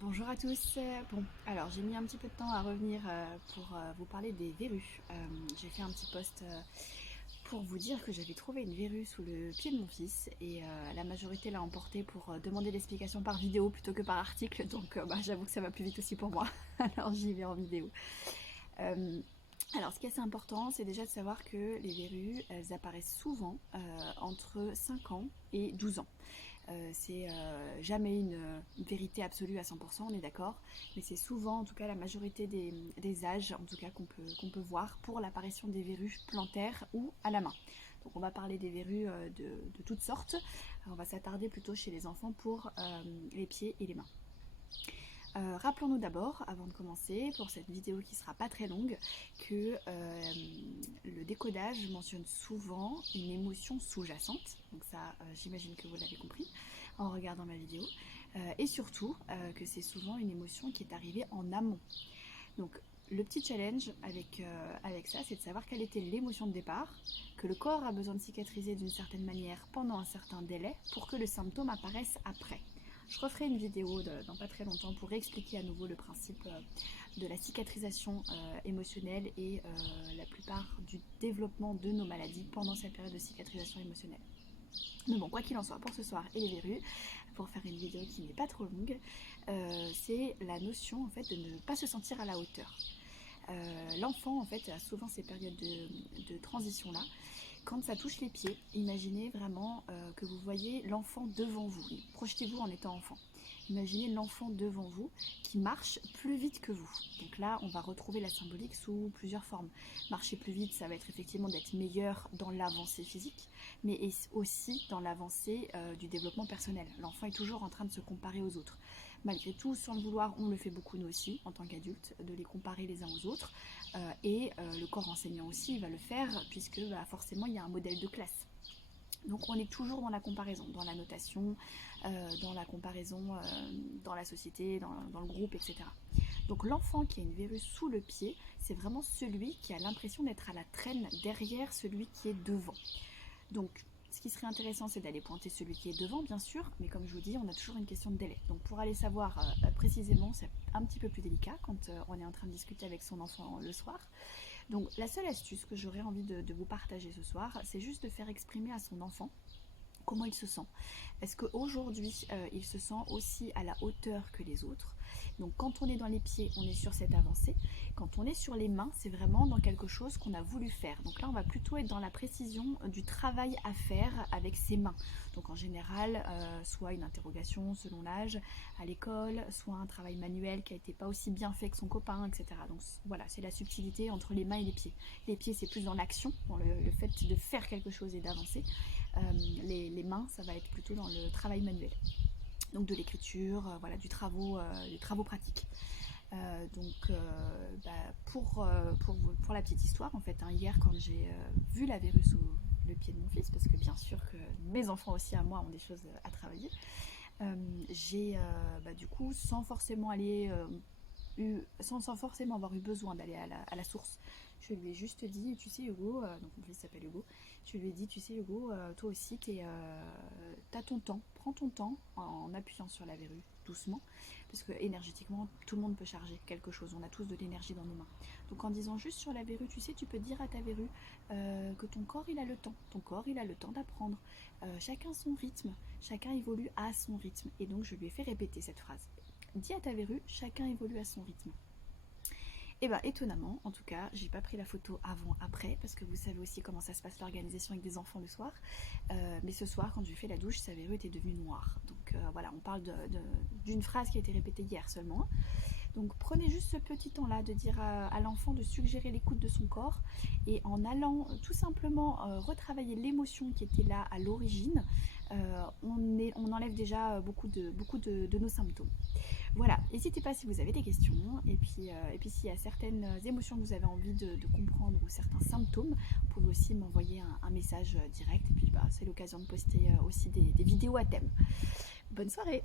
Bonjour à tous. Bon, alors j'ai mis un petit peu de temps à revenir pour vous parler des verrues. J'ai fait un petit post pour vous dire que j'avais trouvé une verrue sous le pied de mon fils et la majorité l'a emporté pour demander l'explication par vidéo plutôt que par article. Donc j'avoue que ça va plus vite aussi pour moi. Alors j'y vais en vidéo. Euh, alors ce qui est assez important, c'est déjà de savoir que les verrues, elles apparaissent souvent entre 5 ans et 12 ans. C'est jamais une vérité absolue à 100%, on est d'accord, mais c'est souvent, en tout cas la majorité des âges, en tout cas qu'on peut voir pour l'apparition des verrues plantaires ou à la main. Donc on va parler des verrues de toutes sortes. Alors, on va s'attarder plutôt chez les enfants pour les pieds et les mains. Rappelons-nous d'abord, avant de commencer, pour cette vidéo qui sera pas très longue, que le décodage mentionne souvent une émotion sous-jacente. Donc ça, j'imagine que vous l'avez compris en regardant ma vidéo. Et surtout, que c'est souvent une émotion qui est arrivée en amont. Donc le petit challenge avec ça, c'est de savoir quelle était l'émotion de départ, que le corps a besoin de cicatriser d'une certaine manière pendant un certain délai pour que le symptôme apparaisse après. Je referai une vidéo dans pas très longtemps pour expliquer à nouveau le principe de la cicatrisation émotionnelle et la plupart du développement de nos maladies pendant cette période de cicatrisation émotionnelle. Mais bon, quoi qu'il en soit, pour ce soir et les verrues, pour faire une vidéo qui n'est pas trop longue, c'est la notion en fait de ne pas se sentir à la hauteur. L'enfant en fait a souvent ces périodes de transition là. Quand ça touche les pieds, imaginez vraiment que vous voyez l'enfant devant vous. Projetez-vous en étant enfant. Imaginez l'enfant devant vous qui marche plus vite que vous. Donc là, on va retrouver la symbolique sous plusieurs formes. Marcher plus vite, ça va être effectivement d'être meilleur dans l'avancée physique, mais aussi dans l'avancée du développement personnel. L'enfant est toujours en train de se comparer aux autres. Malgré tout, sans le vouloir, on le fait beaucoup nous aussi, en tant qu'adultes, de les comparer les uns aux autres. Et le corps enseignant aussi va le faire, puisque forcément il y a un modèle de classe. Donc on est toujours dans la comparaison, dans la notation, dans la comparaison dans la société, dans le groupe, etc. Donc l'enfant qui a une verrue sous le pied, c'est vraiment celui qui a l'impression d'être à la traîne derrière celui qui est devant. Donc ce qui serait intéressant, c'est d'aller pointer celui qui est devant, bien sûr, mais comme je vous dis, on a toujours une question de délai. Donc pour aller savoir précisément, c'est un petit peu plus délicat quand on est en train de discuter avec son enfant le soir. Donc la seule astuce que j'aurais envie de vous partager ce soir, c'est juste de faire exprimer à son enfant comment il se sent. Est-ce qu'aujourd'hui, il se sent aussi à la hauteur que les autres? Donc quand on est dans les pieds, on est sur cette avancée. Quand on est sur les mains, c'est vraiment dans quelque chose qu'on a voulu faire. Donc là, on va plutôt être dans la précision du travail à faire avec ses mains. Donc en général, soit une interrogation selon l'âge à l'école, soit un travail manuel qui n'a été pas aussi bien fait que son copain, etc. Donc voilà, c'est la subtilité entre les mains et les pieds. Les pieds, c'est plus dans l'action, dans le fait de faire quelque chose et d'avancer. Les mains, ça va être plutôt dans le travail manuel. Donc de l'écriture, voilà, des travaux pratiques. Pour la petite histoire, en fait, hein, hier quand j'ai vu la verrue sous le pied de mon fils, parce que bien sûr que mes enfants aussi à moi ont des choses à travailler, j'ai du coup, sans forcément avoir eu besoin d'aller à la source, je lui ai juste dit, tu sais Hugo, donc mon fils s'appelle Hugo, je lui ai dit, tu sais Hugo, toi aussi t'as ton temps, prends ton temps en appuyant sur la verrue, doucement, parce que énergétiquement, tout le monde peut charger quelque chose, on a tous de l'énergie dans nos mains. Donc en disant juste sur la verrue, tu sais, tu peux dire à ta verrue que ton corps il a le temps d'apprendre, chacun son rythme, chacun évolue à son rythme, et donc je lui ai fait répéter cette phrase. Dis à ta verrue, chacun évolue à son rythme. Et étonnamment, en tout cas, j'ai pas pris la photo avant-après, parce que vous savez aussi comment ça se passe l'organisation avec des enfants le soir. Mais ce soir, quand j'ai fait la douche, sa verrue était devenue noire. Donc voilà, on parle d'une phrase qui a été répétée hier seulement. Donc prenez juste ce petit temps-là de dire à l'enfant de suggérer l'écoute de son corps, et en allant tout simplement retravailler l'émotion qui était là à l'origine, on enlève déjà beaucoup de nos symptômes. Voilà, n'hésitez pas si vous avez des questions, et puis s'il y a certaines émotions que vous avez envie de comprendre ou certains symptômes, vous pouvez aussi m'envoyer un message direct, et puis c'est l'occasion de poster aussi des vidéos à thème. Bonne soirée!